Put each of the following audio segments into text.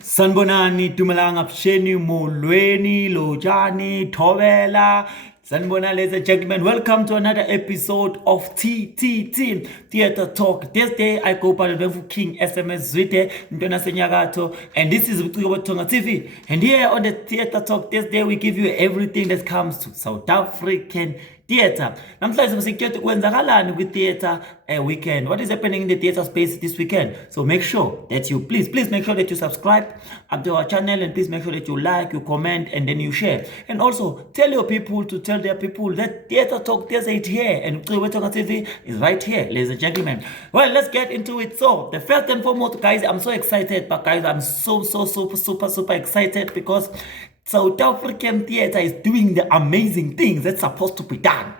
Sanbonani, Tumalanga, Psheni, Molweni, Lojani, Tovela. Sanbona, ladies and gentlemen, welcome to another episode of TTT Theatre Talk. This day I go by the King SMS Zwite, Ndona Senyagato, and this is Tonga TV. And here on the Theatre Talk, this day we give you everything that comes to South African theatre. Namhlanje sisikhethe kwenzakalani kwi-theatre weekend. What is happening in the theatre space this weekend? So make sure that you please make sure that you subscribe to our channel, and please make sure that you like, you comment, and then you share. And also tell your people to tell their people that Theatre Talk, there's it here, and Tonga TV is right here, ladies and gentlemen. Well, let's get into it. So the first and foremost, guys, I'm so excited, but guys, I'm so super excited because South African theatre is doing the amazing things that's supposed to be done.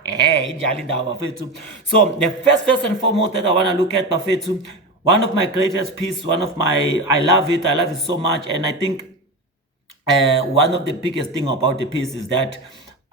So the first and foremost that I want to look at, Bafetu, one of my greatest pieces, I love it so much, and I think one of the biggest thing about the piece is that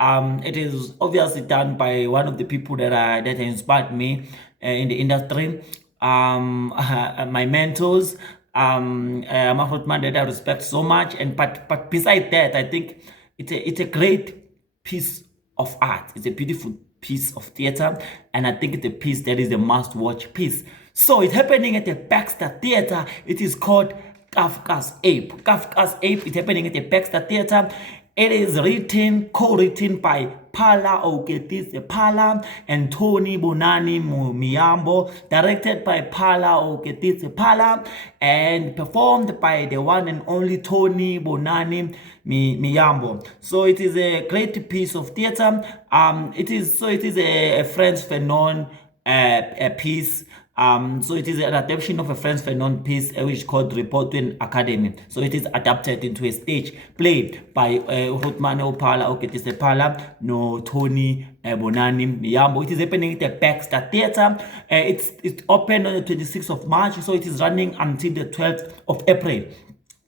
it is obviously done by one of the people that inspired me in the industry, my mentors. I'm a footman that I respect so much, and but beside that, I think it's a great piece of art. It's a beautiful piece of theater, and I think it's a piece that is a must-watch piece. So it's happening at the Baxter Theatre. It is called Kafka's Ape. Kafka's Ape is happening at the Baxter Theatre. It is co-written by Phala Oketise Phala and Tony Bonani Miyambo, directed by Phala Oketise Phala, and performed by the one and only Tony Bonani Miyambo. So it is a great piece of theater. It is a Frantz Fanon piece. So it is an adaptation of a Frantz Fanon piece which is called Reporting Academy. So it is adapted into a stage play by Rotmane Opala Oketise Phala no Tony Bonani Miyambo. It is happening at the Baxter Theatre. It's open on the 26th of March, so it is running until the 12th of April.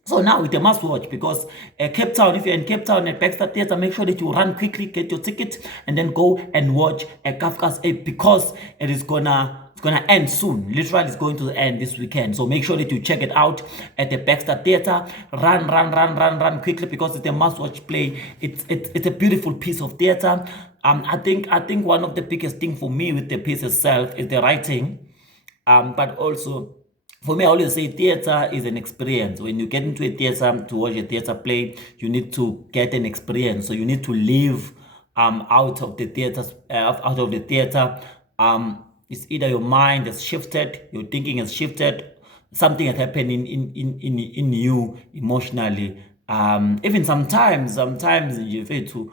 So now it's a must watch because Capetown, if you're in Capetown at Baxter Theatre, make sure that you run quickly, get your ticket, and then go and watch Kafka's Ape, because it's gonna end soon. Literally, it's going to end this weekend. So make sure that you check it out at the Baxter Theatre. Run quickly, because it's a must-watch play. It's a beautiful piece of theatre. I think one of the biggest thing for me with the piece itself is the writing, but also, for me, I always say theater is an experience. When you get into a theater to watch a theater play, you need to get an experience. So you need to live out of the theater. It's either your mind has shifted, your thinking has shifted, something has happened in you emotionally. Even sometimes you feel to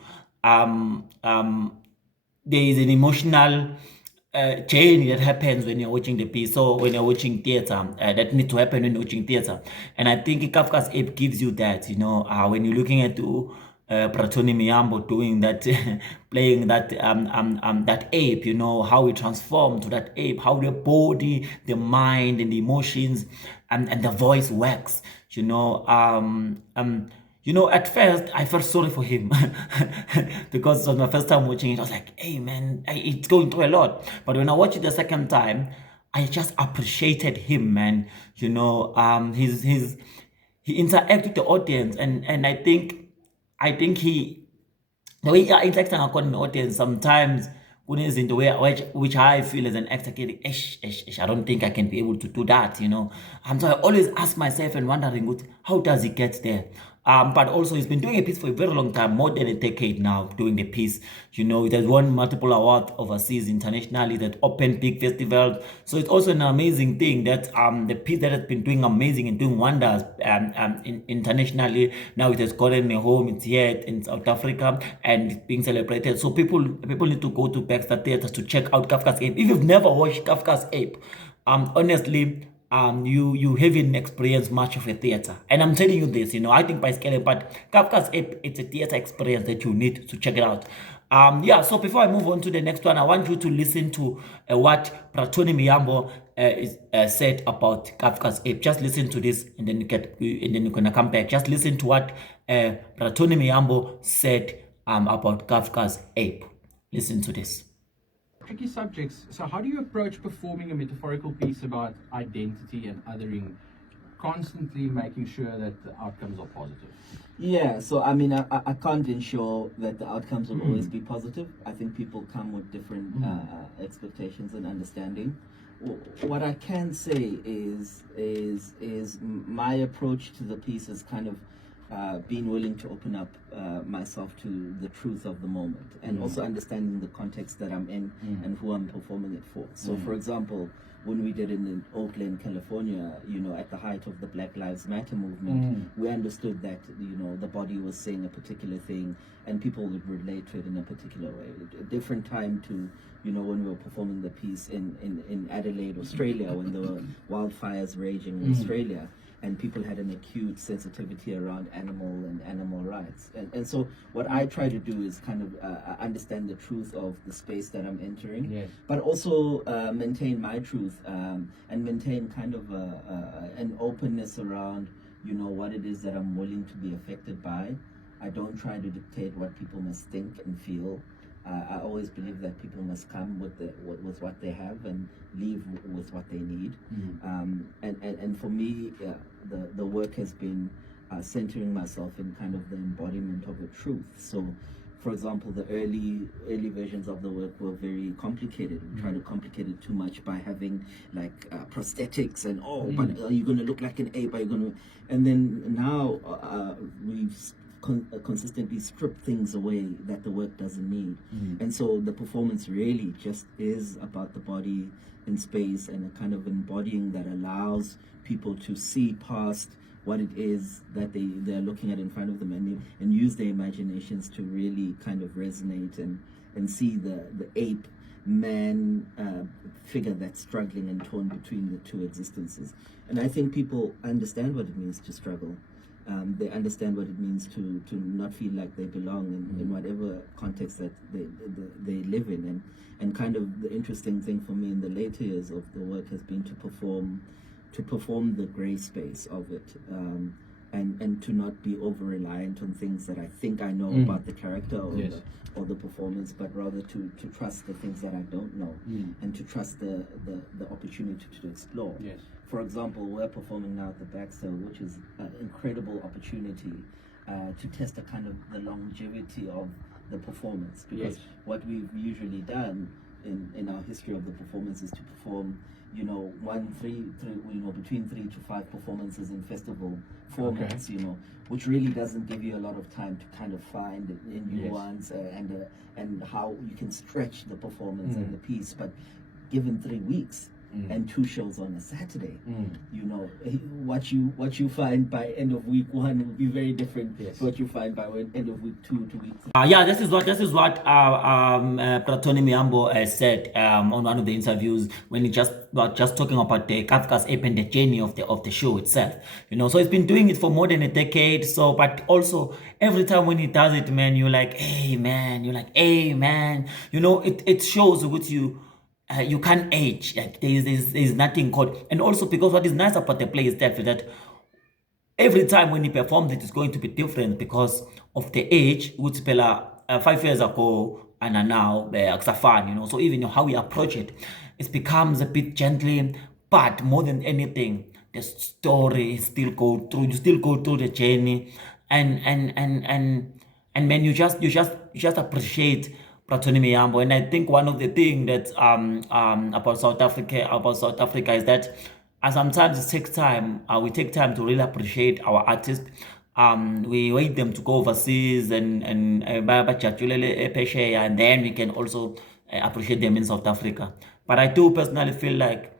there is an emotional change that happens when you're watching the piece. So when you're watching theater, that needs to happen when you're watching theater. And I think Kafka's Ape gives you that, when you're looking at Pratoni Miyambo doing that, playing that ape, how we transform to that ape, how the body, the mind, and the emotions, and the voice works. At first I felt sorry for him because it was my first time watching it. I was like, hey man, it's going through a lot. But when I watched it the second time, I just appreciated him, man. He interacts with the audience, and I think the way he interacts with the audience, sometimes in the way which I feel as an actor, I don't think I can be able to do that, So I always ask myself and wondering, how does he get there? But also, he's been doing a piece for a very long time, more than a decade now, doing the piece. It has won multiple awards overseas, internationally, that open big festivals. So it's also an amazing thing that the piece that has been doing amazing and doing wonders internationally, now it has gotten a home. It's here in South Africa, and it's being celebrated. So people need to go to Baxter Theatre to check out Kafka's Ape. If you've never watched Kafka's Ape, honestly, you haven't experienced much of a theater. And I'm telling you this, I think by scale, but Kafka's Ape, it's a theater experience that you need to check it out. So before I move on to the next one, I want you to listen to what Pratoni Miyambo said about Kafka's Ape. Just listen to this, and then you're gonna come back. Just listen to what Pratoni Miyambo said about Kafka's Ape. Listen to this. Tricky subjects. So how do you approach performing a metaphorical piece about identity and othering constantly making sure that the outcomes are positive? Yeah, so I mean, I can't ensure that the outcomes will always be positive. I think people come with different expectations and understanding. What I can say is my approach to the piece is kind of being willing to open up myself to the truth of the moment, and also understanding the context that I'm in and who I'm performing it for. So, for example, when we did it in Oakland, California, at the height of the Black Lives Matter movement, we understood that, the body was saying a particular thing and people would relate to it in a particular way. A different time to, when we were performing the piece in Adelaide, Australia, when there were wildfires raging in Australia, and people had an acute sensitivity around animal rights. And so what I try to do is kind of understand the truth of the space that I'm entering, but also maintain my truth and maintain kind of an openness around, what it is that I'm willing to be affected by. I don't try to dictate what people must think and feel. I always believe that people must come with what they have and leave with what they need. And for me, the work has been centering myself in kind of the embodiment of a truth. So, for example, the early versions of the work were very complicated. We tried to complicate it too much by having like prosthetics and but are you going to look like an ape? Are you going to? And then now we've consistently strip things away that the work doesn't need. And so the performance really just is about the body in space and a kind of embodying that allows people to see past what it is that they're looking at in front of them, and use their imaginations to really kind of resonate and see the ape man figure that's struggling and torn between the two existences. And I think people understand what it means to struggle. They understand what it means to not feel like they belong in whatever context that they live in. And kind of the interesting thing for me in the later years of the work has been to perform the gray space of it, and to not be over reliant on things that I think I know about the character or the performance, but rather to trust the things that I don't know, and to trust the opportunity to explore. For example, we're performing now at the Baxter, which is an incredible opportunity to test a kind of the longevity of the performance, because what we've usually done in our history of the performance is to perform between 3 to 5 performances in festival formats, which really doesn't give you a lot of time to kind of find a nuance and how you can stretch the performance and the piece. But given 3 weeks and 2 shows on a Saturday, what you find by end of week 1 will be very different to what you find by end of week 2 to week 3. Yeah, this is what Pratoni Miyambo said on one of the interviews when he just talking about the Kafka's Ep and the journey of the show itself. So he's been doing it for more than a decade. So, but also every time when he does it, man, you're like, hey man, it shows with you. You can't age. Like there's nothing called. And also because what is nice about the play is that every time when he performs it's going to be different because of the age. Which 5 years ago and now Aksafan, so even how we approach it becomes a bit gently, but more than anything, the story still go through. You still go through the journey, and man, you just appreciate Pratoni Miyambo. And I think one of the things that about South Africa is that sometimes it takes time. We take time to really appreciate our artists. We wait them to go overseas and then we can also appreciate them in South Africa. But I do personally feel like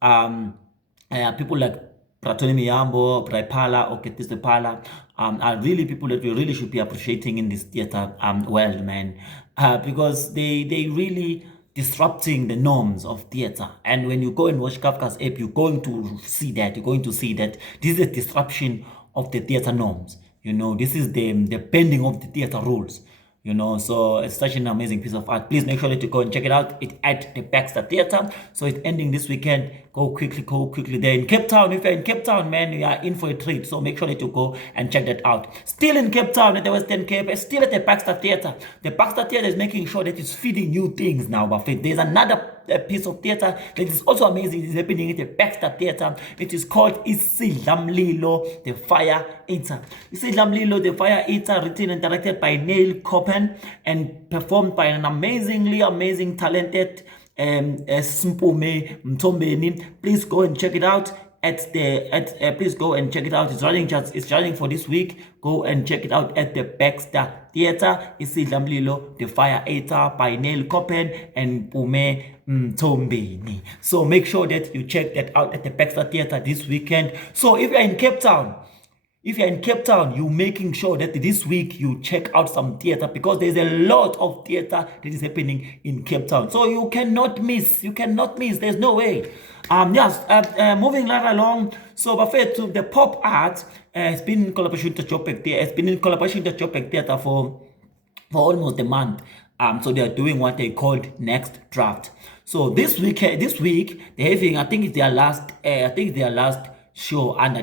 people like Pratoni Miyambo, Braipala, or Ketiste Pala are really people that we really should be appreciating in this theater world, man. Because they really disrupting the norms of theater. And when you go and watch Kafka's Ep, you're going to see that. You're going to see that this is a disruption of the theater norms. This is the bending of the theater rules. So it's such an amazing piece of art. Please make sure to go and check it out. It's at the Baxter Theatre. So it's ending this weekend. Go quickly there in Cape Town. If you're in Cape Town, man, you are in for a treat. So make sure to go and check that out. Still in Cape Town at the Western Cape, still at the Baxter Theatre. The Baxter Theatre is making sure that it's feeding new things now, Buffett. There's another piece of theater that is also amazing. It is happening at the Baxter Theatre. It is called Isidlamlilo, the Fire Eater. Isidlamlilo, the Fire Eater, written and directed by Neil Coppen and performed by an amazing, talented Simpume Mtombeni. Please go and check it out. Please go and check it out. It's running for this week. Go and check it out at the Baxter Theatre. Isidlamlilo, the Fire Eater by Neil Coppen and Pume Mtombeni. So make sure that you check that out at the Baxter Theatre this weekend. So if you're in Cape Town, you're making sure that this week you check out some theater, because there's a lot of theater that is happening in Cape Town. So you cannot miss. There's no way. Moving right along. So Buffet to the pop art has been in collaboration with the Joburg Theatre. It's been in collaboration with the Joburg Theatre for almost a month. So they are doing what they called Next Draft. So this week they're having, I think it's their last show under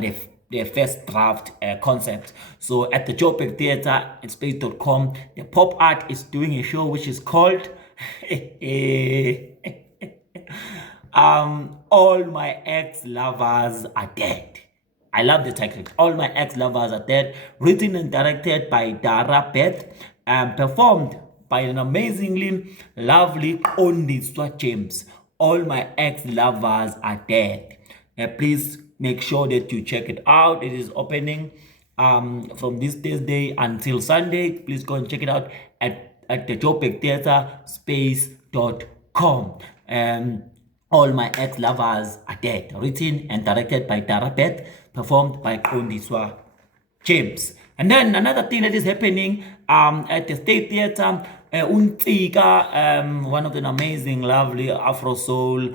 the first draft concept. So at the Joburg Theatre at space.com, the pop art is doing a show which is called All My Ex-Lovers Are Dead. I love the title. All My Ex-Lovers Are Dead. Written and directed by Dara Beth, and performed by an amazingly lovely Ondiswa James. All My Ex-Lovers Are Dead. Please make sure that you check it out. It is opening from this Thursday until Sunday. Please go and check it out at the Joburg Theatre space.com. All My Ex-Lovers Are Dead. Written and directed by Dara Beth, performed by Ondiswa James. And then another thing that is happening at the State Theatre, Untika, one of the amazing, lovely Afro Soul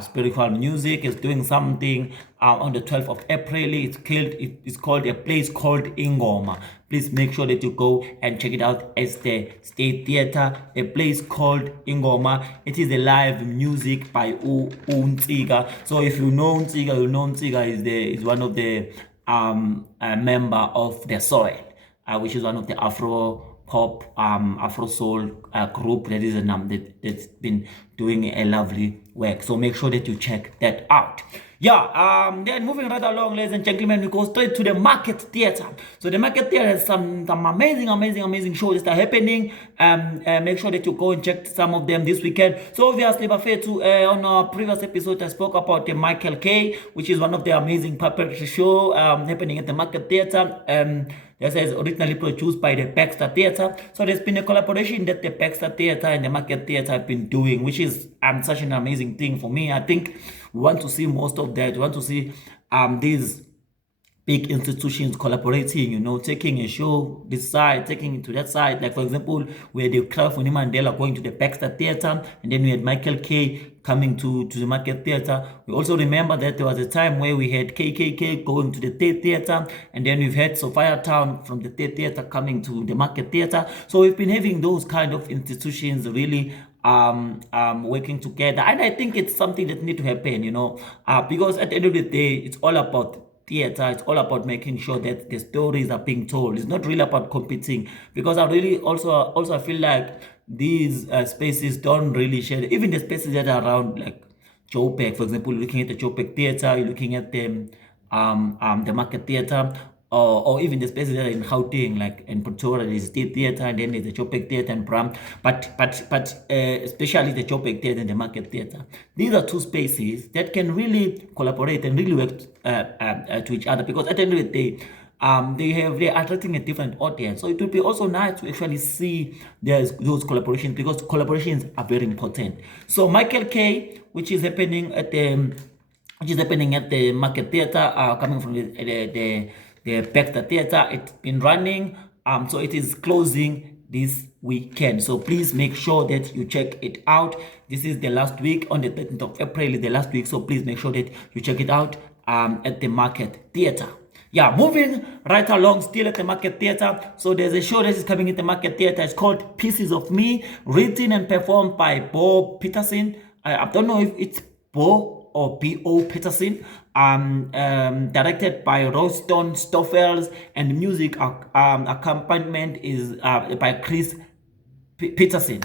spiritual music, is doing something on the 12th of April. It's called a place called Ingoma. Please make sure that you go and check it out at the State Theatre, a place called Ingoma. It is a live music by Untika. So if you know Untika, is one of the member of The Soil, which is one of the Afro pop, Afro soul group that is that's been doing a lovely work. So make sure that you check that out. Then moving right along, ladies and gentlemen, we go straight to the Market Theatre. So the Market Theatre has some amazing shows that are happening. Make sure that you go and check some of them this weekend. So obviously, on our previous episode, I spoke about the Michael K, which is one of the amazing puppetry show happening at the Market Theatre. This is originally produced by the Baxter Theatre. So there's been a collaboration that the Baxter Theatre and the Market Theatre have been doing, which is such an amazing thing for me. I think we want to see most of that. We want to see these big institutions collaborating, taking a show this side, taking it to that side. Like, for example, we had the crowd for Mandela going to the Baxter Theatre, and then we had Michael K coming to the Market Theatre. We also remember that there was a time where we had KKK going to the State Theatre, and then we've had Sophia Town from the State Theatre coming to the Market Theatre. So we've been having those kind of institutions really working together, and I think it's something that need to happen, because at the end of the day, it's all about theater. It's all about making sure that the stories are being told. It's not really about competing, because I really also feel like these spaces don't really share, even the spaces that are around, like Joburg, for example. Looking at the Joburg Theatre, you're looking at the Market Theatre, or even the spaces that are in Gauteng, like in Pretoria, there's State Theatre, and then there's the Joburg Theatre and Bram, but especially the Joburg Theatre and the Market Theatre. These are two spaces that can really collaborate and really work to each other, because at the end of the day, they are attracting a different audience. So it would be also nice to actually see those collaborations, because collaborations are very important. So Michael K, which is happening at the Market Theatre, coming from the Baxter Theatre, it's been running. So it is closing this weekend. So please make sure that you check it out. This is the last week. On the 13th of April is the last week. So please make sure that you check it out at the Market Theatre. Moving right along, still at the Market Theatre. So there's a show that is coming at the Market Theatre. It's called Pieces of Me, written and performed by Bo Peterson. I don't know if it's Bo or B.O. Peterson, directed by Roston Stoffels, and the music accompaniment is by Chris Peterson.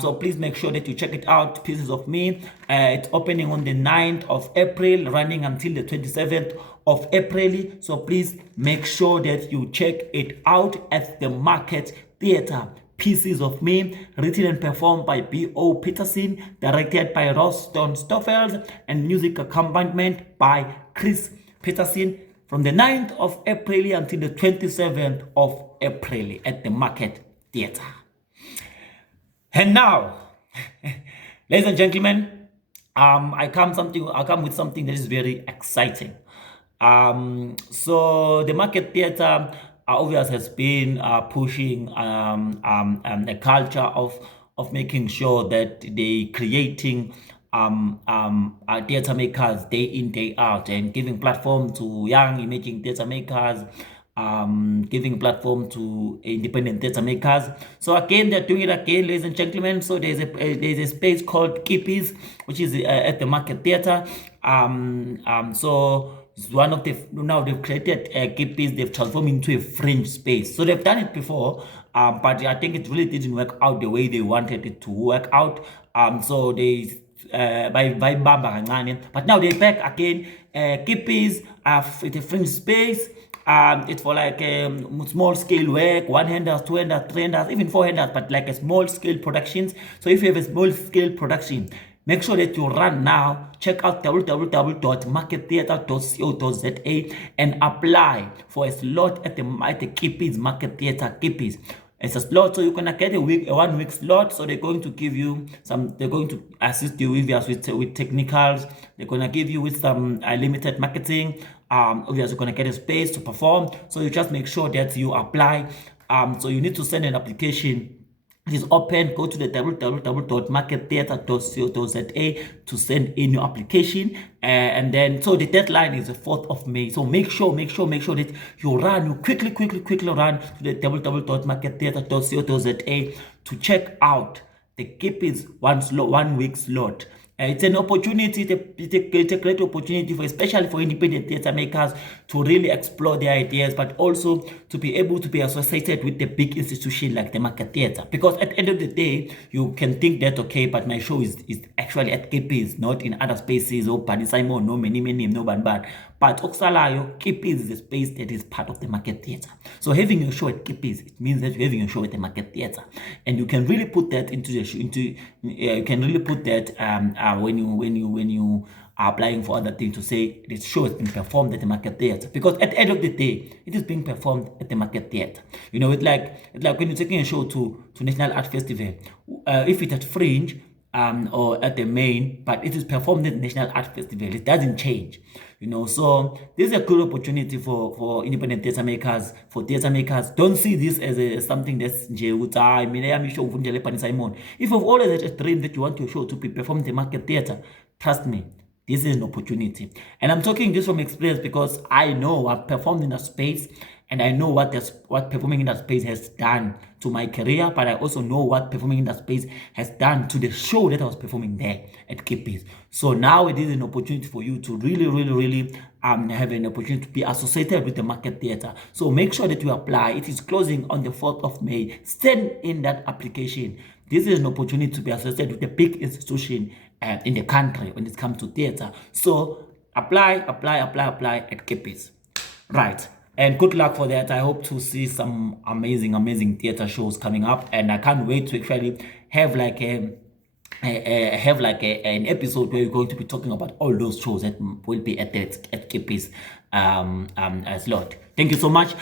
So please make sure that you check it out, Pieces of Me. It's opening on the 9th of April, running until the 27th of April. So please make sure that you check it out at the Market Theatre. Pieces of Me, written and performed by B.O. Peterson, directed by Roston Stoffels, and music accompaniment by Chris Peterson, from the 9th of April until the 27th of April at the Market Theatre. And now, ladies and gentlemen, I come with something that is very exciting. So the Market Theatre obviously has been pushing a culture of making sure that they creating theatre makers day in, day out, and giving platform to young emerging theatre makers, giving platform to independent theatre makers. So again, they're doing it again, ladies and gentlemen. So there's a space called Kippies, which is at the Market Theatre. So it's one of the, now they've created Kippies, they've transformed into a fringe space. So they've done it before, but I think it really didn't work out the way they wanted it to work out. So they by Bamba kancane, but now they're back again. Kippies it's a fringe space. It's for like small scale work, 1-handers, 2-handers, 3-handers, even 4-handers, but like a small scale productions. So if you have a small scale production, make sure that you run now. Check out www.markettheatre.co.za and apply for a slot at the Kippies Market Theatre. Kippies, it's a slot, so you're gonna get a 1 week slot. So they're going to give you some, they're going to assist you with technicals, they're gonna give you with some limited marketing. Obviously you're gonna get a space to perform, so you just make sure that you apply. So you need to send an application. It is open. Go to the www.markettheatre.co.za to send in your application, and then so the deadline is the 4th of May. So make sure that you quickly run to the www.markettheatre.co.za to check out the Kippies 1 week slot. It's an opportunity, it's a great opportunity for, especially for independent theatre makers, to really explore their ideas, but also to be able to be associated with the big institution like the Market Theatre. Because at the end of the day, you can think that, okay, but my show is actually at Kippies, not in other spaces, or Pani Simon, no many, no bad. But Oksalayo, Kippies is a space that is part of the Market Theatre. So having your show at Kippies, it means that you're having a show at the Market Theatre, and you can really put that when you are applying for other things, to say this show has been performed at the Market Theatre. Because at the end of the day, it is being performed at the Market Theatre. You know, it's like when you're taking a show to National Art Festival, if it's at Fringe or at the main, but it is performed at the National Art Festival, it doesn't change. You know, so this is a good opportunity for independent theatre makers, Don't see this as something that's if you've always had a dream that you want your show to be performed at the Market Theatre, trust me, this is an opportunity. And I'm talking this from experience, because I know I've performed in a space, and I know what performing in that space has done to my career, but I also know what performing in that space has done to the show that I was performing there at Kippies. So now it is an opportunity for you to really have an opportunity to be associated with the Market Theatre. So make sure that you apply. It is closing on the 4th of May. Send in that application. This is an opportunity to be associated with a big institution in the country when it comes to theatre. So apply at Kippies. Right. And good luck for that. I hope to see some amazing theatre shows coming up, and I can't wait to actually have like an episode where we're going to be talking about all those shows that will be at Kippies slot. Thank you so much.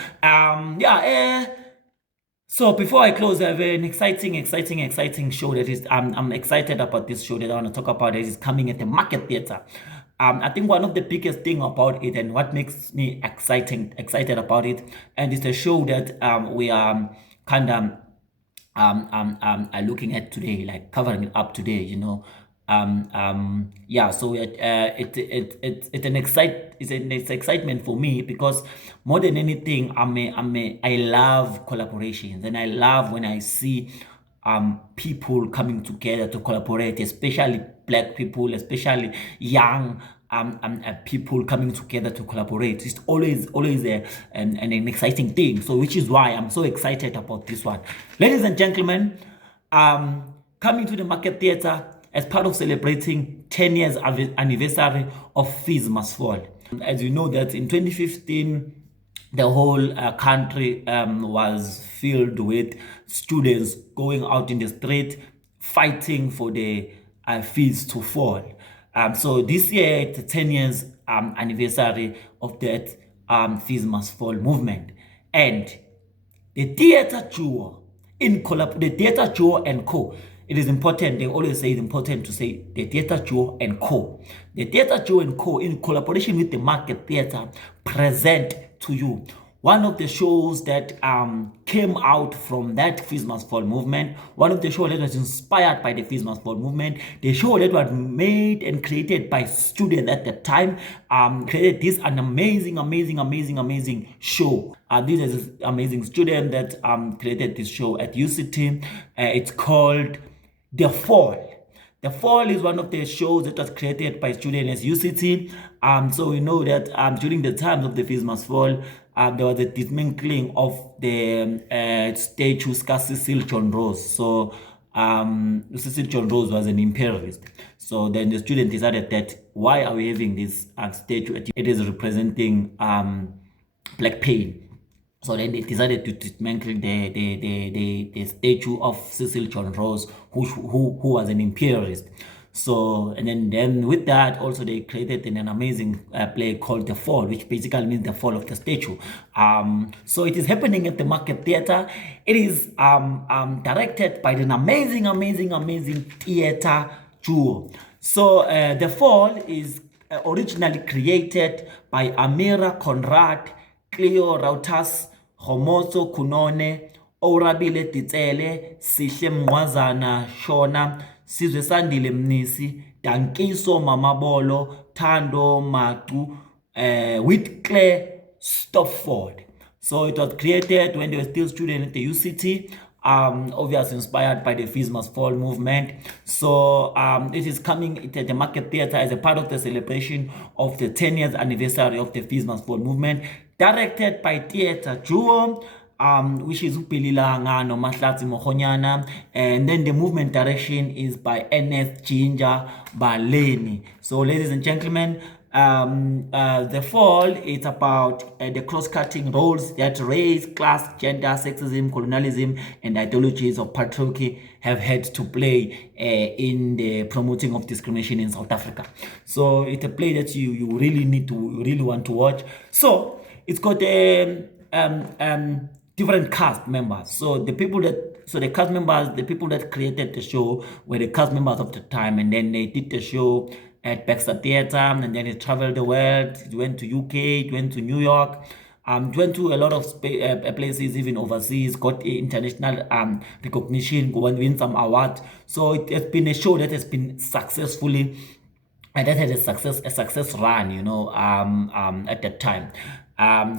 So before I close, I have an exciting show that is I'm excited about. This show that I want to talk about is coming at the Market Theatre. I think one of the biggest thing about it, and what makes me excited about it, and it's a show that we are kind of looking at today, like covering it up today, you know. So it's an excitement for me, because more than anything, I love collaborations, and I love when I see people coming together to collaborate, especially Black people, especially young people coming together to collaborate. It's always an exciting thing. So which is why I'm so excited about this one. Ladies and gentlemen, coming to the Market Theatre as part of celebrating 10 years anniversary of Fees Must Fall. As you know that in 2015, the whole country was filled with students going out in the street fighting for the fees to fall. So this year, it's the 10 years anniversary of that Fees Must Fall movement. And the theatre duo the theatre duo and co. It is important, they always say it's important to say the theatre duo and co. The theatre duo and co, in collaboration with the Market Theatre, present to you one of the shows that came out from that Fees Must Fall movement, one of the shows that was inspired by the Fees Must Fall movement, the show that was made and created by students at the time, created this an amazing show. This is an amazing student that created this show at UCT. It's called The Fall. The Fall is one of the shows that was created by students at UCT. So we know that during the times of the Fees Must Fall, there was a dismantling of the statue Cecil John Rose. So Cecil John Rose was an imperialist. So then the student decided that why are we having this statue? It is representing black pain. So then they decided to dismantle the statue of Cecil John Rose, who was an imperialist. So, and then with that, also they created an amazing play called The Fall, which basically means the fall of the statue. So it is happening at the Market Theatre. It is directed by an amazing theatre duo. So The Fall is originally created by Amira Conrad, Cleo Rautas, Homoso Kunone, Orabile Titsele, Sihle Mwazana Shona, Sizwe Sandile Mnisi, Dankiso Mamabolo, Tando Matu, with Claire Stofford. So it was created when they were still students at the UCT, obviously inspired by the Fees Must Fall movement. So it is coming at the Market Theatre as a part of the celebration of the 10 years anniversary of the Fees Must Fall movement, directed by theatre duo, which is Upililanga no Mahlatsi Mohonyana, and then the movement direction is by NS Ginger Baleni. So ladies and gentlemen, The Fall is about the cross-cutting roles that race, class, gender, sexism, colonialism, and ideologies of patriarchy have had to play in the promoting of discrimination in South Africa. So it's a play that you really want to watch. So it's got different cast members. So the cast members, the people that created the show were the cast members of the time, and then they did the show at Baxter Theatre, and then it traveled the world. It went to UK, it went to New York, it went to a lot of places, even overseas, got international recognition, win some awards. So it has been a show that has been successfully, and that had a success run, at that time.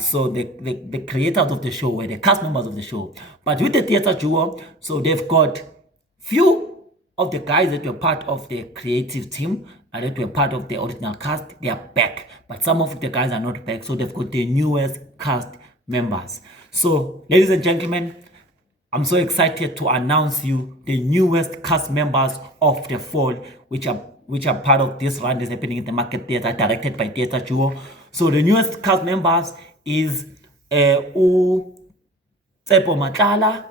So the creators of the show were the cast members of the show. But with the theatre duo, so they've got few of the guys that were part of the creative team and that were part of the original cast, they are back. But some of the guys are not back, so they've got the newest cast members. So, ladies and gentlemen, I'm so excited to announce you the newest cast members of The Fall, which are part of this run that's happening in the Market Theatre, directed by Theatre Duo. So the newest cast members is Tsepo Matlala,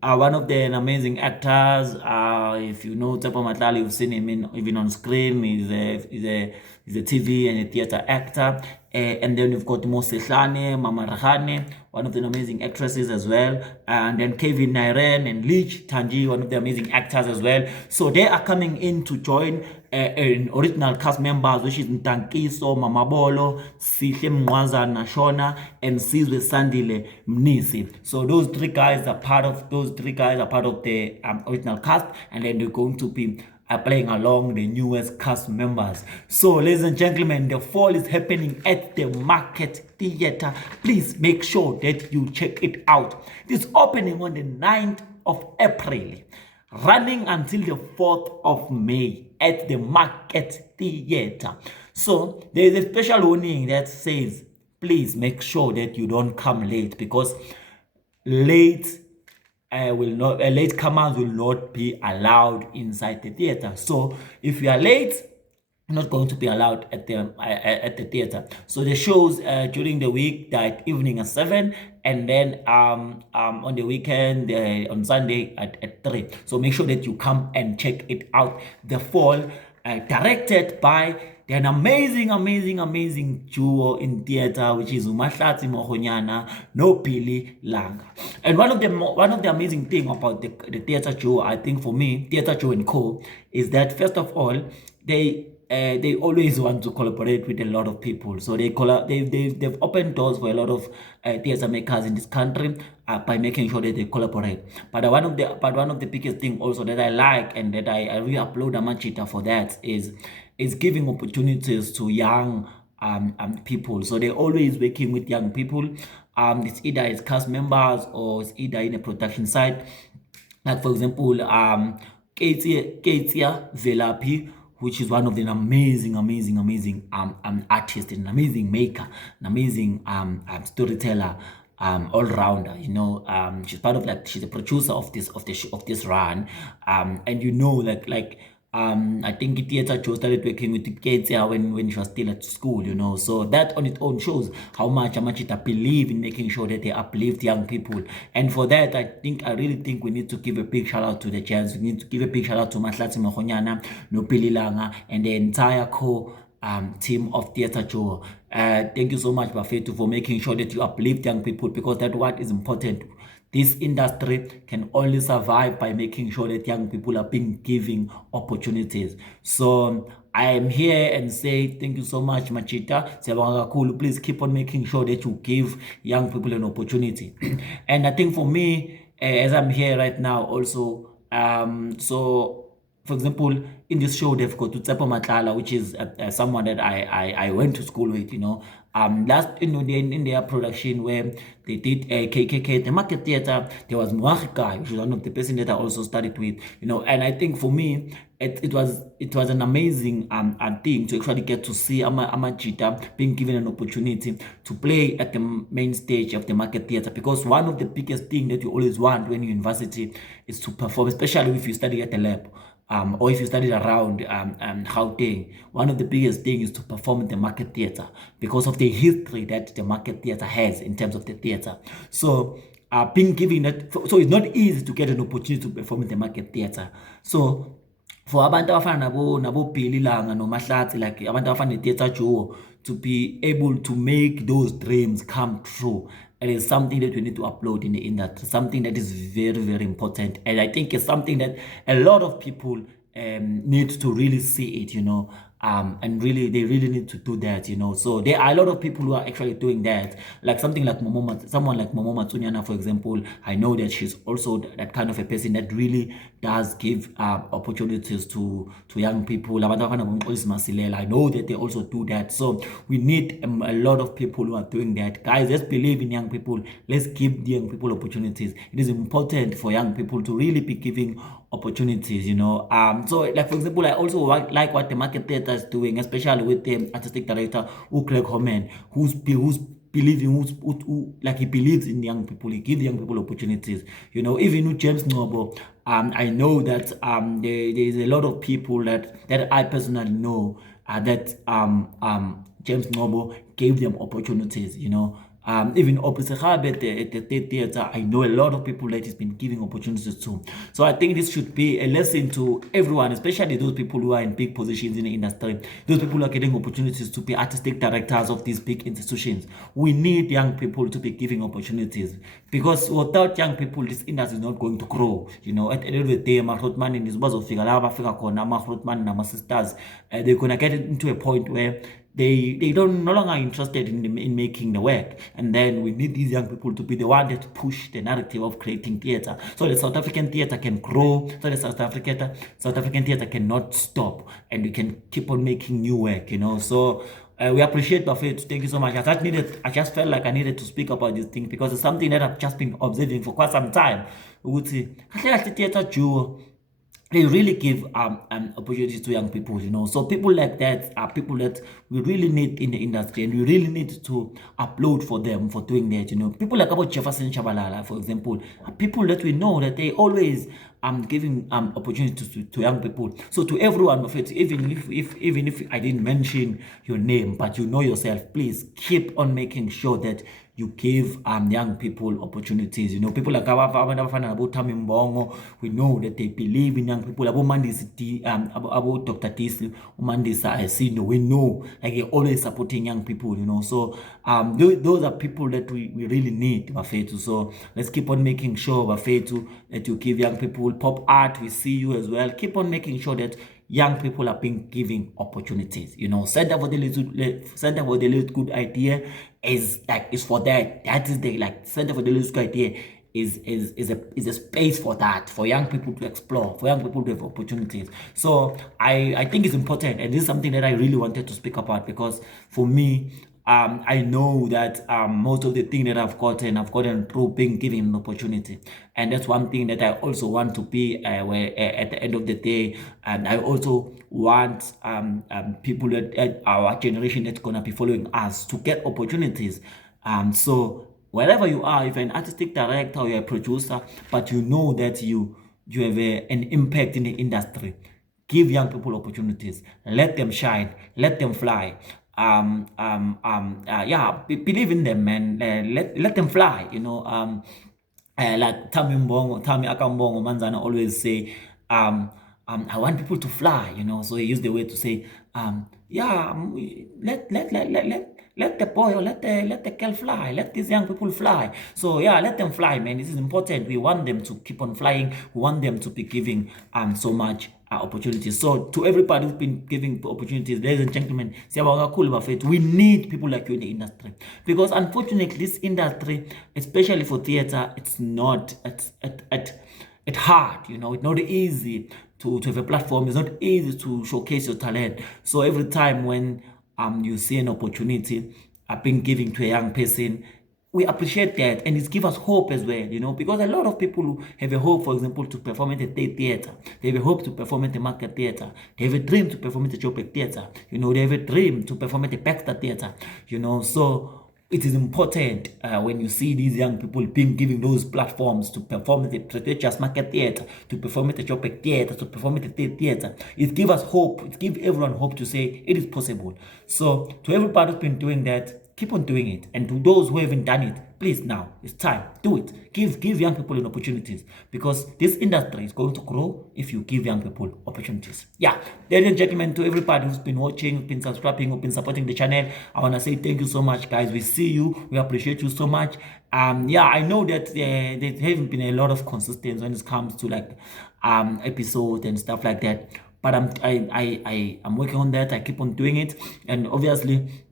one of the amazing actors. If you know Tsepo Matlala, you've seen him even on screen. He's a TV and a theatre actor. And then we've got Mosehlane, Mama Rahane, one of the amazing actresses as well. And then Kevin Nairen and Leech Tanji, one of the amazing actors as well. So they are coming in to join an original cast members, which is Ntankiso Mamabolo, Sihle Mwazana Shona, and Sizwe Sandile Mnisi. So those three guys are part of the original cast, and then they're going to be playing along the newest cast members. So, ladies and gentlemen, The Fall is happening at the Market Theatre. Please make sure that you check it out. It's opening on the 9th of April, running until the 4th of May at the Market Theatre. So, there is a special warning that says, please make sure that you don't come late, because late will not latecomers will not be allowed inside the theater. So if you are late, not going to be allowed at the theater. So the shows during the week that evening at 7, and then on the weekend on Sunday at 3. So make sure that you come and check it out. The Fall, directed by an amazing duo in theater, which is Umahlatsi Mohonyana no Pili Langa. And one of the amazing thing about the theater duo, I think for me, Theater Duo and Co, is that first of all, they always want to collaborate with a lot of people. So they've opened doors for a lot of theater makers in this country by making sure that they collaborate. But one of the biggest thing also that I like, and that I really applaud Amachita for, that is giving opportunities to young people. So they're always working with young people. It's either as cast members or it's either in a production side. Like for example, Ketia Velapi, which is one of the amazing artist, an amazing maker, an amazing storyteller, all rounder. You know, she's part of, like, she's a producer of this run, and you know, I think Theater Joe started working with the kids when she was still at school, you know. So that on its own shows how much it believe in making sure that they uplift young people. And for that, I really think we need to give a big shout out to the Jazz. We need to give a big shout out to Mahlatsi Mohonyana, no Langa, and the entire team of Theater Joe. Thank you so much, Bafetu, for making sure that you uplift young people, because that's what is important. This industry can only survive by making sure that young people are being given opportunities. So I am here and say thank you so much, Machita. Please keep on making sure that you give young people an opportunity. And I think for me, as I'm here right now also, so for example, in this show, they've got Tsepo Matlala, which is someone that I went to school with, you know. Last in their production where they did KKK, the Market Theatre, there was Mwahika, which was one of the person that I also studied with, you know. And I think for me, it was an amazing thing to actually get to see Amachita being given an opportunity to play at the main stage of the Market Theatre, because one of the biggest things that you always want when you're in university is to perform, especially if you study at the lab. Or if you studied around Gauteng, one of the biggest things is to perform in the Market Theatre, because of the history that the Market Theatre has in terms of the theatre. So being given that, so it's not easy to get an opportunity to perform in the Market Theatre. So for abantu abafana nabo Pili Langa no Mahlatsi, like abantu abafana Theater Joe, to be able to make those dreams come true, it is something that we need to upload in the industry, something that is very important. And I think it's something that a lot of people need to really see it, you know. And they really need to do that, you know. So there are a lot of people who are actually doing that, like someone like Momo Matsunyana, for example. I know that she's also that kind of a person that really does give opportunities to young people. I know that they also do that. So we need a lot of people who are doing that. Guys, let's believe in young people. Let's give the young people opportunities. It is important for young people to really be giving opportunities, you know. So like for example, I also like what the Market Theatre is doing, especially with the artistic director Greg Homan, who's believing, who like he believes in young people. He gives young people opportunities, you know. Even with James Nobo, I know that there is a lot of people that I personally know that James Nobo gave them opportunities, you know. Even opposite at the theater, I know a lot of people that he's been giving opportunities to. So I think this should be a lesson to everyone, especially those people who are in big positions in the industry. Those people who are getting opportunities to be artistic directors of these big institutions. We need young people to be giving opportunities, because without young people, this industry is not going to grow. You know, at the end of the day, Mahrotman in this buzz of Mahrotman and sisters, they're gonna get into a point where they don't no longer interested in making the work. And then we need these young people to be the one that push the narrative of creating theater, so the South African theater can grow, so the South African theater cannot stop, and we can keep on making new work, you know. So we appreciate Buffett. Thank you so much. I just felt like I needed to speak about this thing, because it's something that I've just been observing for quite some time. Theater Joe, they really give opportunities to young people, So people like that are people that we really need in the industry, and we really need to upload for them for doing that, People like about Jefferson Chabalala, for example, are people that we know that they always giving opportunities to young people. So to everyone of it, even if I didn't mention your name, but you know yourself, please keep on making sure that you give young people opportunities. People like about Tami Mbongo, we know that they believe in young people. About Mandisi, about Dr. Tisli, Mandisa, I see, we know, like, they're always supporting young people, So those are people that we really need, Bafetu. So let's keep on making sure, Bafetu, that you give young people pop art. We see you as well. Keep on making sure that young people are being given opportunities. Center for the Little Good Idea is for that. That is the Center for the Little Good Idea is a space for that, for young people to explore, for young people to have opportunities. So I think it's important, and this is something that I really wanted to speak about, because for me, I know that most of the things that I've gotten through being given an opportunity. And that's one thing that I also want to be where at the end of the day. And I also want people that our generation that's going to be following us to get opportunities. So wherever you are, if you're an artistic director or you're a producer, but you know that you have an impact in the industry, give young people opportunities. Let them shine. Let them fly. Believe in them, man. Let them fly. Like Tami Akambongo Manzana always say, I want people to fly. So he used the way to say, let the boy or let the girl fly. Let these young people fly. So yeah, let them fly, man. This is important. We want them to keep on flying. We want them to be giving so much opportunities. So to everybody who's been giving opportunities, ladies and gentlemen, we need people like you in the industry, because unfortunately this industry, especially for theater, it's not it's hard. It's not easy to have a platform. It's not easy to showcase your talent. So every time when you see an opportunity being given to a young person, we appreciate that, and it gives us hope as well, because a lot of people have a hope, for example, to perform at the State Theatre. They have a hope to perform at the Market Theatre. They have a dream to perform at the Joburg Theatre. They have a dream to perform at the Baxter Theatre. So it is important when you see these young people being given those platforms to perform at the prestigious Market Theatre, to perform at the Joburg Theatre, to perform at the State Theatre. It gives us hope. It gives everyone hope to say it is possible. So to everybody who's been doing that, keep on doing it. And to those who haven't done it, please, now it's time. Do it. Give young people an opportunities, because this industry is going to grow if you give young people opportunities. Yeah, ladies and gentlemen, to everybody who's been watching, who's been subscribing, who's been supporting the channel, I want to say thank you so much, guys. We see you. We appreciate you so much. I know that there haven't been a lot of consistency when it comes to episodes and stuff like that, but I'm working on that. I keep on doing it, and obviously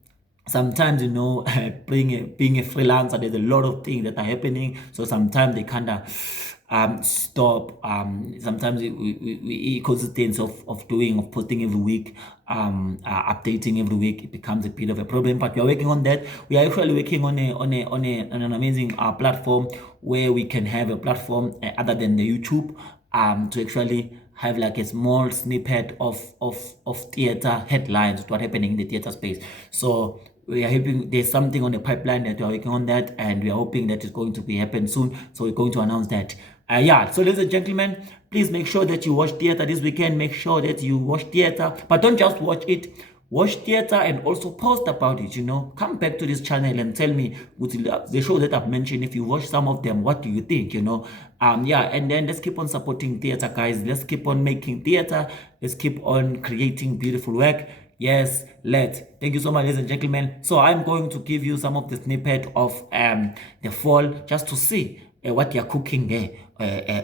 sometimes being a freelancer, there's a lot of things that are happening, so sometimes they kind of stop. Sometimes we consistency of posting every week, updating every week, it becomes a bit of a problem, but we are working on that. We are actually working on an amazing platform where we can have a platform other than the YouTube, to actually have a small snippet of theater headlines, what happening in the theater space. So we are hoping there's something on the pipeline that we are working on that, and we are hoping that it's going to be happen soon. So we're going to announce that. So ladies and gentlemen, please make sure that you watch theater this weekend. Make sure that you watch theater, but don't just watch it. Watch theater and also post about it. Come back to this channel and tell me with the show that I've mentioned. If you watch some of them, what do you think? And then let's keep on supporting theater, guys. Let's keep on making theater. Let's keep on creating beautiful work. Yes, let's. Thank you so much, ladies and gentlemen. So I'm going to give you some of the snippet of the fall, just to see what you're cooking there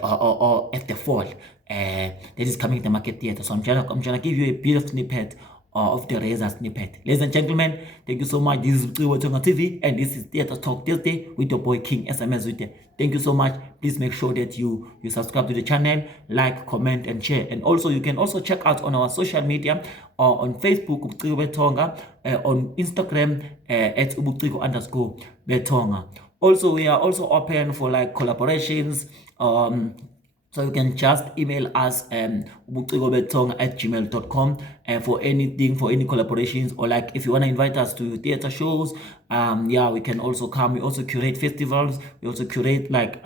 or at the fall. That is coming to the Market Theatre. So I'm gonna give you a bit of snippet of the razor snippet. Ladies and gentlemen, thank you so much. This is Tonga TV, and this is Theatre Talk Tuesday with your boy King SMS with you. Thank you so much. Please make sure that you subscribe to the channel, like, comment, and share. And also, you can also check out on our social media, on Facebook, Tonga, on Instagram, at _Betonga. Also, we are also open for collaborations, So you can just email us ubucikobetong@gmail.com for anything, for any collaborations, or like if you want to invite us to theater shows. Yeah, we can also come. We also curate festivals. We also curate like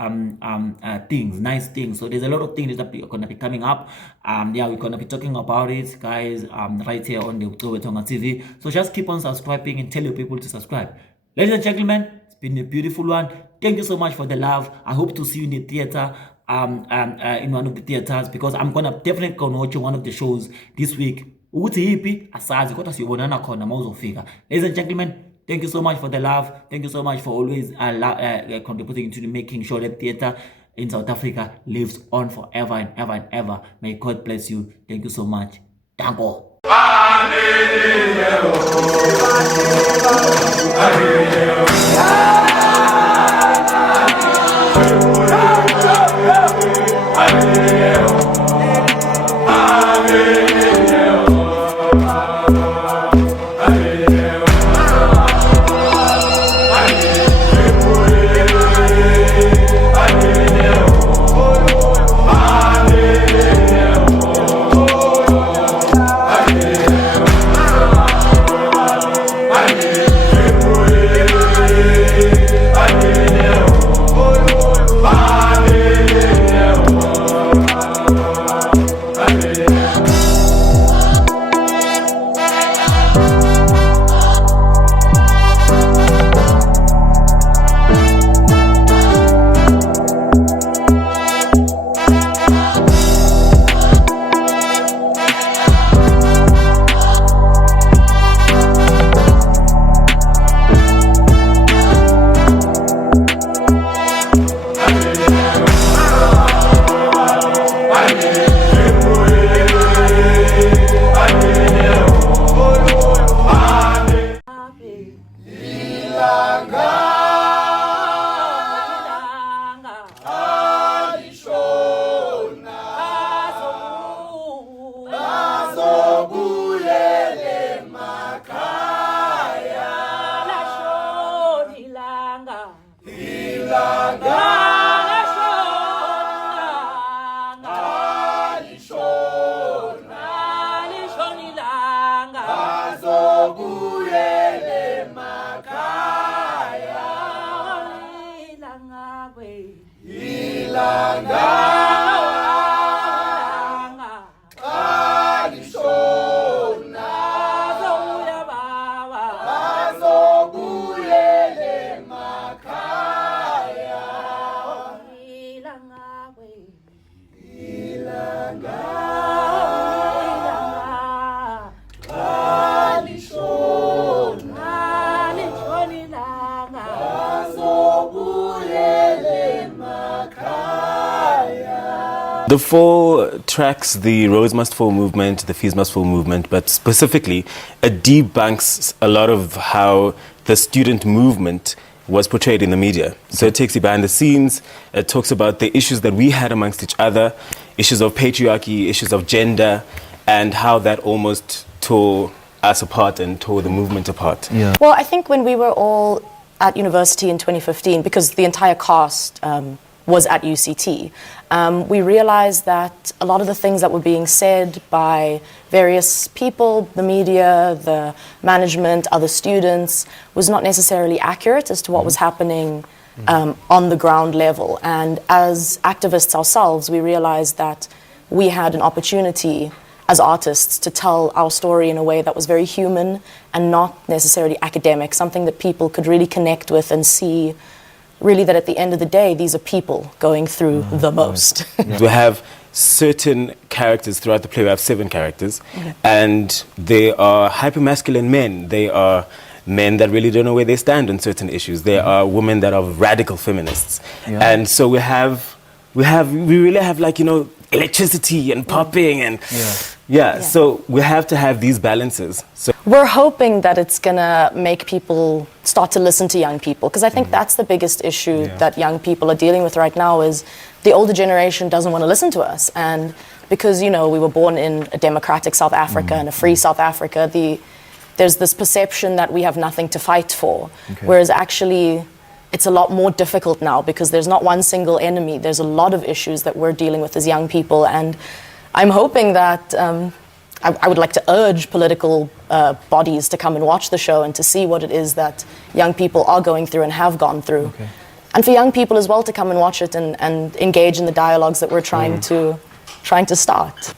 things, nice things. So there's a lot of things that are gonna be coming up. Yeah, we're gonna be talking about it, guys. Right here on the Ubucikobetong TV. So just keep on subscribing and tell your people to subscribe. Ladies and gentlemen, it's been a beautiful one. Thank you so much for the love. I hope to see you in the theater. In one of the theaters, because I'm definitely gonna watch one of the shows this week. Ukuthi yipi asazi kodwa siyobonana khona mawuzofika. Ladies and gentlemen, thank you so much for the love. Thank you so much for always contributing to making sure that theater in South Africa lives on forever and ever and ever. May God bless you. Thank you so much. Danko. The 4 tracks, the Rose Must Fall movement, the Fees Must Fall movement, but specifically, it debunks a lot of how the student movement was portrayed in the media. So it takes you behind the scenes, it talks about the issues that we had amongst each other, issues of patriarchy, issues of gender, and how that almost tore us apart and tore the movement apart. Yeah. Well, I think when we were all at university in 2015, because the entire cast was at UCT, we realized that a lot of the things that were being said by various people, the media, the management, other students, was not necessarily accurate as to what was happening on the ground level. And as activists ourselves, we realized that we had an opportunity as artists to tell our story in a way that was very human and not necessarily academic, something that people could really connect with and see really that at the end of the day, these are people going through the most. Yeah. We have certain characters throughout the play. We have 7 characters, and they are hypermasculine men. They are men that really don't know where they stand on certain issues. They are women that are radical feminists. And so we really have, like, you know, electricity and popping and so we have to have these balances. So we're hoping that it's gonna make people start to listen to young people, because I think that's the biggest issue that young people are dealing with right now, is the older generation doesn't want to listen to us. And because, you know, we were born in a democratic South Africa and a free South Africa, there's this perception that we have nothing to fight for, whereas actually it's a lot more difficult now because there's not one single enemy. There's a lot of issues that we're dealing with as young people, and I'm hoping that I would like to urge political bodies to come and watch the show and to see what it is that young people are going through and have gone through. Okay. And for young people as well to come and watch it and engage in the dialogues that we're trying to start.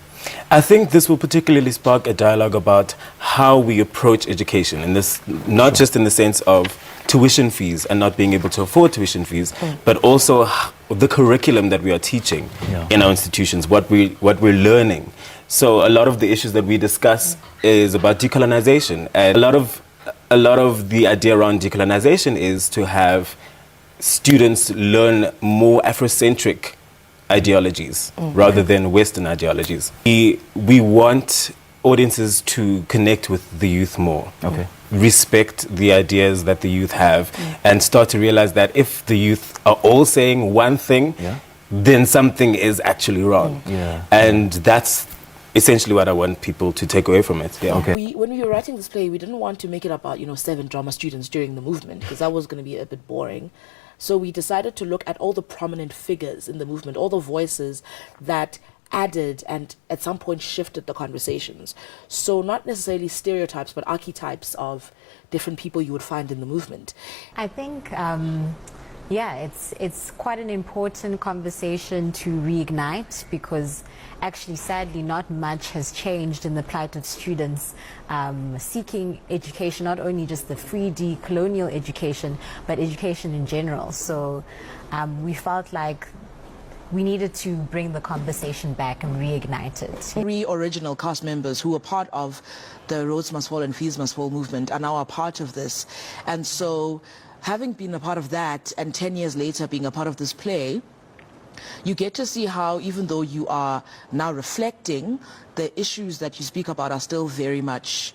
I think this will particularly spark a dialogue about how we approach education, and this not just in the sense of tuition fees and not being able to afford tuition fees, but also the curriculum that we are teaching in our institutions, what we're learning. So a lot of the issues that we discuss is about decolonization, and a lot of the idea around decolonization is to have students learn more Afrocentric ideologies rather than Western ideologies. We want audiences to connect with the youth more, respect the ideas that the youth have, and start to realize that if the youth are all saying one thing, then something is actually wrong. And that's essentially what I want people to take away from it. When we were writing this play, we didn't want to make it about 7 drama students during the movement, because that was going to be a bit boring. So we decided to look at all the prominent figures in the movement, all the voices that added and at some point shifted the conversations. So not necessarily stereotypes, but archetypes of different people you would find in the movement. I think, it's quite an important conversation to reignite, because actually, sadly, not much has changed in the plight of students seeking education, not only just the free decolonial education, but education in general. So we felt like we needed to bring the conversation back and reignite it. 3 original cast members who were part of the Rhodes Must Fall and Fees Must Fall movement are now a part of this. And so having been a part of that, and 10 years later being a part of this play, you get to see how, even though you are now reflecting, the issues that you speak about are still very much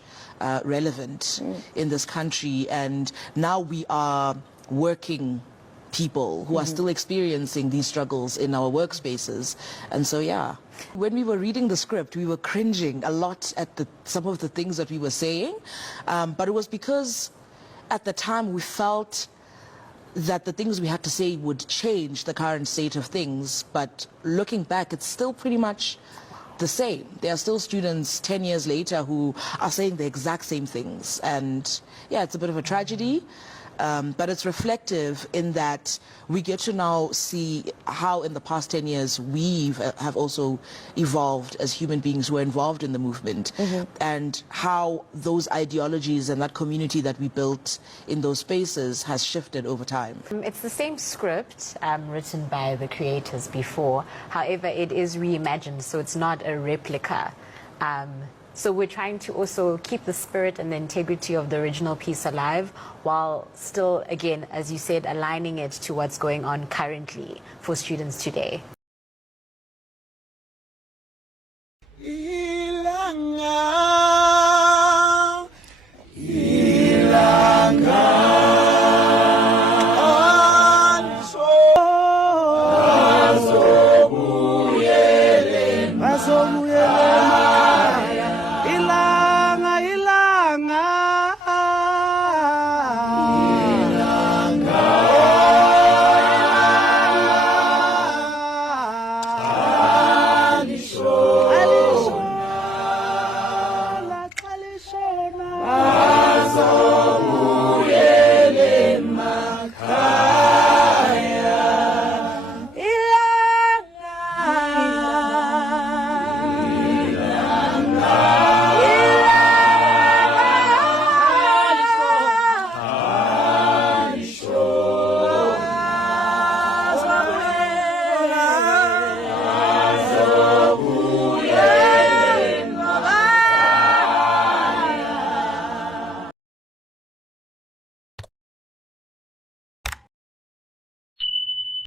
relevant in this country. And now we are working people who are still experiencing these struggles in our workspaces. And so, when we were reading the script, we were cringing a lot at some of the things that we were saying. But it was because at the time we felt that the things we had to say would change the current state of things. But looking back, it's still pretty much the same. There are still students 10 years later who are saying the exact same things. And it's a bit of a tragedy. But it's reflective in that we get to now see how in the past 10 years we have also evolved as human beings who are involved in the movement, and how those ideologies and that community that we built in those spaces has shifted over time. It's the same script written by the creators before. However, it is reimagined, so it's not a replica. So we're trying to also keep the spirit and the integrity of the original piece alive, while still, again, as you said, aligning it to what's going on currently for students today.